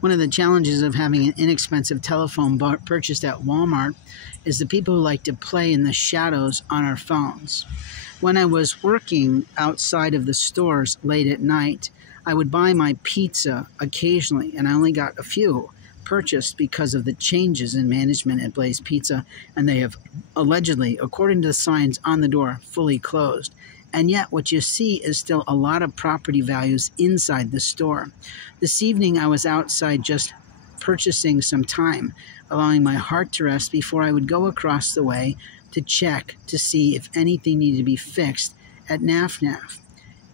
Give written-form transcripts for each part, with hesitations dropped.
One of the challenges of having an inexpensive telephone purchased at Walmart is the people who like to play in the shadows on our phones. When I was working outside of the stores late at night, I would buy my pizza occasionally, and I only got a few purchased because of the changes in management at Blaze Pizza, and they have allegedly, according to the signs on the door, fully closed. And yet what you see is still a lot of property values inside the store. This evening I was outside just purchasing some time, allowing my heart to rest before I would go across the way to check to see if anything needed to be fixed at NAFNAF.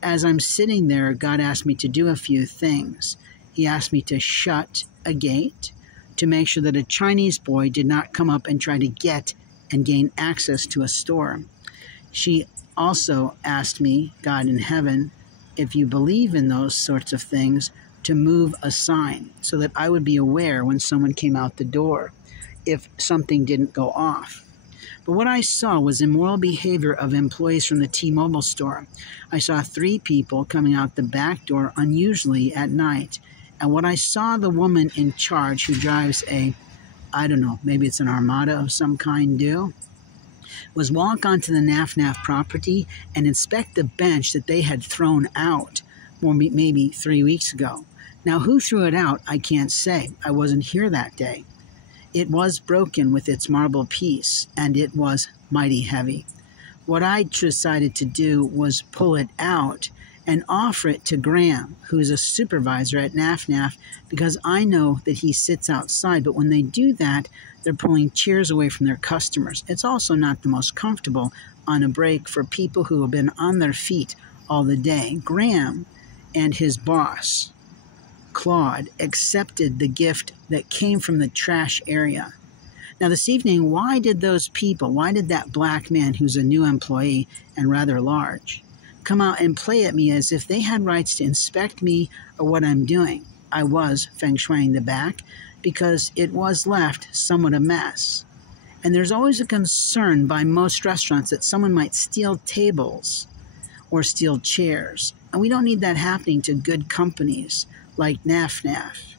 As I'm sitting there, God asked me to do a few things. He asked me to shut a gate, to make sure that a Chinese boy did not come up and try to get and gain access to a store. She also asked me, God in heaven, if you believe in those sorts of things, to move a sign so that I would be aware when someone came out the door if something didn't go off. But what I saw was immoral behavior of employees from the T-Mobile store. I saw 3 people coming out the back door unusually at night. And what I saw the woman in charge who drives I don't know, maybe it's an Armada of some kind do, was walk onto the NAFNAF property and inspect the bench that they had thrown out maybe 3 weeks ago. Now, who threw it out, I can't say. I wasn't here that day. It was broken with its marble piece, and it was mighty heavy. What I decided to do was pull it out and offer it to Graham, who is a supervisor at NAFNAF, because I know that he sits outside. But when they do that, they're pulling chairs away from their customers. It's also not the most comfortable on a break for people who have been on their feet all the day. Graham and his boss, Claude, accepted the gift that came from the trash area. Now this evening, why did that black man, who's a new employee and rather large, come out and play at me as if they had rights to inspect me or what I'm doing? I was feng shuiing the back because it was left somewhat a mess. And there's always a concern by most restaurants that someone might steal tables or steal chairs. And we don't need that happening to good companies like NAFNAF.